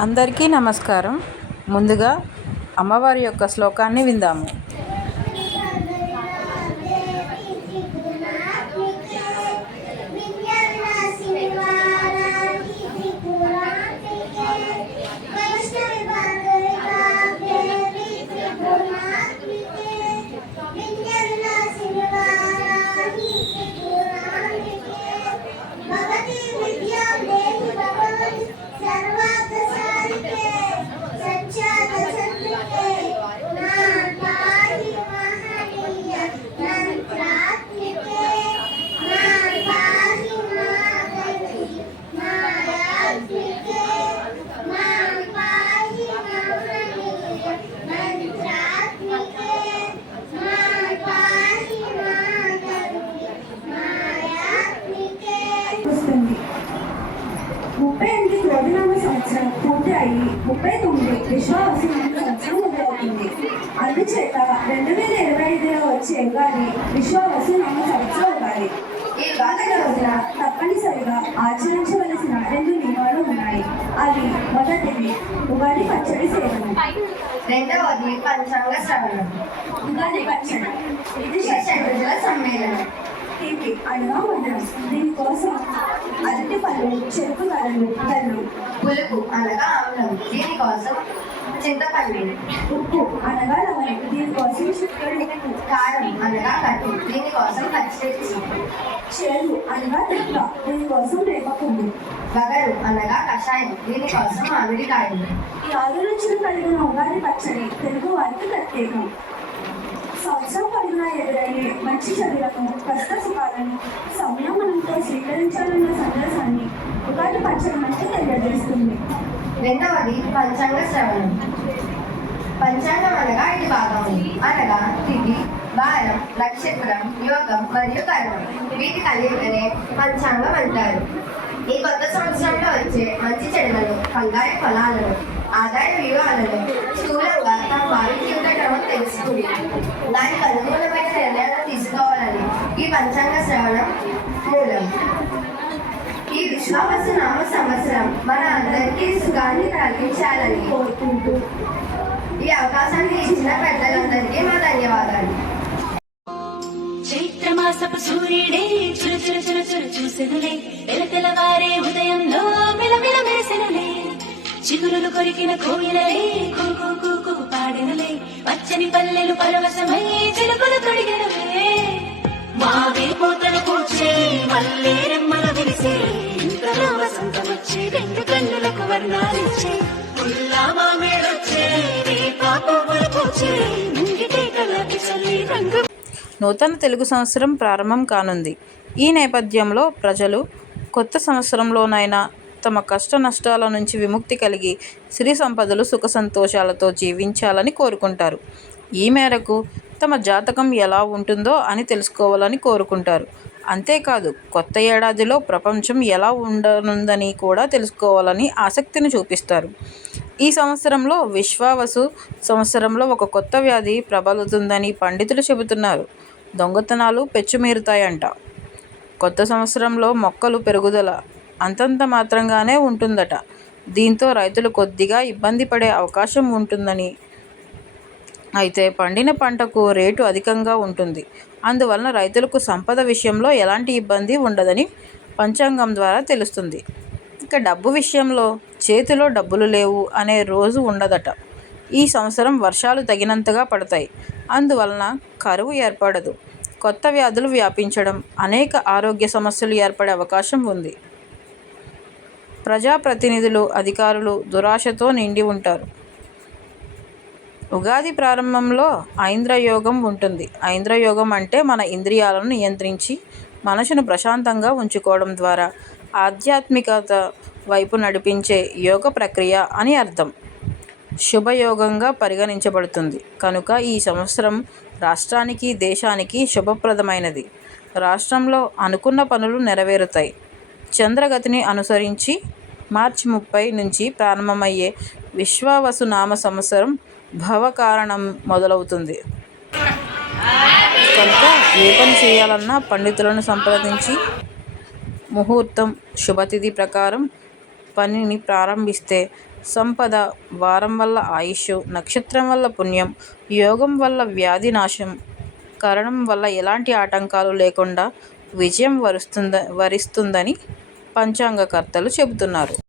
అందరికీ నమస్కారం. ముందుగా అమ్మవారి యొక్క శ్లోకాన్ని విందాము. ఎనిమిది సంవత్సరం పూర్తి అయ్యి ముప్పై తొమ్మిది విశ్వావసనామ సంవత్సరం మొదలవుతుంది. అందుచేత రెండు వేల ఇరవై ఐదులో వచ్చే ఉగాది విశ్వావసనామ సంవత్సరం ఉగాది. ఈ ఉగాది రోజున తప్పనిసరిగా ఆచరించవలసిన రెండు నియమాలు ఉన్నాయి. అవి మొదటిది ఉగాది పచ్చడి సేవనం. రెండవది పంచాంగ శ్రవణం. ఉగాది పచ్చడి ఇది ఇది సమ్మేళనం. తీపి అనగా దీనికోసం అరటి పళ్ళు చెరుకు గడలు బెల్లం పులుపు అనగా ఆమ్లం దీనికోసం? చింతపండు. ఉప్పు అనగా లవణం దీనికోసం? ఉప్పు కారం అనగా కట్టు. దీనికోసం? పచ్చిమిర్చి. చేదు అనగా తిక్క దీనికోసం? రేప పువ్వు వగరు అనగా కషాయం. దీనికోసం? మామిడికాయలు. ఈ ఆరు రుచులు కలిగిన ఉగాది పచ్చడి. తెలుగు వారికి ప్రత్యేకం. ఎదురయ్యే మంచి చదువులను కష్ట సుఖాలను సంయమనంతో స్వీకరించాలన్న సందేశాన్ని ఉగాది పచ్చడి అంటే తెలియజేస్తుంది. రెండవది పంచాంగ శ్రవణం. పంచాంగం అనగా ఇది భాగం. అనగా తిథి వారం నక్షత్రం యోగం మరియు కర్మం వీటి కలియుగనే పంచాంగం అంటారు. ఈ కొత్త సంవత్సరంలో వచ్చే మంచి చెడులను కంగారు ఫలాలను ఆదాయ వ్యూహాలను ఈ సంవత్సరం మన అందరికీ సుఖాన్ని కలిగించాలని కోరుకుంటూ ఈ అవకాశాన్ని ఇచ్చిన పెద్దలందరికీ మా ధన్యవాదాలు. చైత్రమాసపు సూర్యుడే చురు చురు చురు చురు చూసెనులే తెల తెలవారే ఉదయంలో మిలమిల మెరిసెనులే చిగురులు కొరికిన కోయిలలే కుకు కుకు పాడెనులే పచ్చని పల్లెలు పరవశమై నూతన తెలుగు సంవత్సరం ప్రారంభం కానుంది. ఈ నేపథ్యంలో ప్రజలు కొత్త సంవత్సరంలోనైనా తమ కష్ట నష్టాల నుంచి విముక్తి కలిగి సిరి సంపదలు సుఖ సంతోషాలతో జీవించాలని కోరుకుంటారు. ఈ మేరకు తమ జాతకం ఎలా ఉంటుందో అని తెలుసుకోవాలని కోరుకుంటారు. అంతేకాదు కొత్త ఏడాదిలో ప్రపంచం ఎలా ఉండనుందని కూడా తెలుసుకోవాలని ఆసక్తిని చూపిస్తారు. ఈ సంవత్సరంలో విశ్వావసు సంవత్సరంలో ఒక కొత్త వ్యాధి ప్రబలుతుందని పండితులు చెబుతున్నారు. దొంగతనాలు పెచ్చుమీరుతాయంట. కొత్త సంవత్సరంలో మొక్కలు పెరుగుదల అంతంత మాత్రంగానే ఉంటుందట. దీంతో రైతులు కొద్దిగా ఇబ్బంది పడే అవకాశం ఉంటుందని అయితే పండిన పంటకు రేటు అధికంగా ఉంటుంది. అందువలన రైతులకు సంపద విషయంలో ఎలాంటి ఇబ్బంది ఉండదని పంచాంగం ద్వారా తెలుస్తుంది. ఇక డబ్బు విషయంలో చేతిలో డబ్బులు లేవు అనే రోజు ఉండదట. ఈ సంవత్సరం వర్షాలు తగినంతగా పడతాయి. అందువలన కరువు ఏర్పడదు. కొత్త వ్యాధులు వ్యాపించడం అనేక ఆరోగ్య సమస్యలు ఏర్పడే అవకాశం ఉంది. ప్రజాప్రతినిధులు అధికారులు దురాశతో నిండి ఉంటారు. ఉగాది ప్రారంభంలో ఐంద్రయోగం ఉంటుంది. ఐంద్రయోగం అంటే మన ఇంద్రియాలను నియంత్రించి మనసును ప్రశాంతంగా ఉంచుకోవడం ద్వారా ఆధ్యాత్మికత వైపు నడిపించే యోగ ప్రక్రియ అని అర్థం. శుభయోగంగా పరిగణించబడుతుంది. కనుక ఈ సంవత్సరం రాష్ట్రానికి దేశానికి శుభప్రదమైనది. రాష్ట్రంలో అనుకున్న పనులు నెరవేరుతాయి. చంద్రగతిని అనుసరించి మార్చి ముప్పై నుంచి ప్రారంభమయ్యే విశ్వావసు నామ సంవత్సరం భవకారణం మొదలవుతుంది. కనుక ఏ పని చేయాలన్నా పండితులను సంప్రదించి ముహూర్తం శుభతిథి ప్రకారం పనిని ప్రారంభిస్తే సంపద వారం వల్ల ఆయుష్ నక్షత్రం వల్ల పుణ్యం యోగం వల్ల వ్యాధి నాశం కరణం వల్ల ఎలాంటి ఆటంకాలు లేకుండా విజయం వరిస్తుంద వరిస్తుందని పంచాంగకర్తలు చెబుతున్నారు.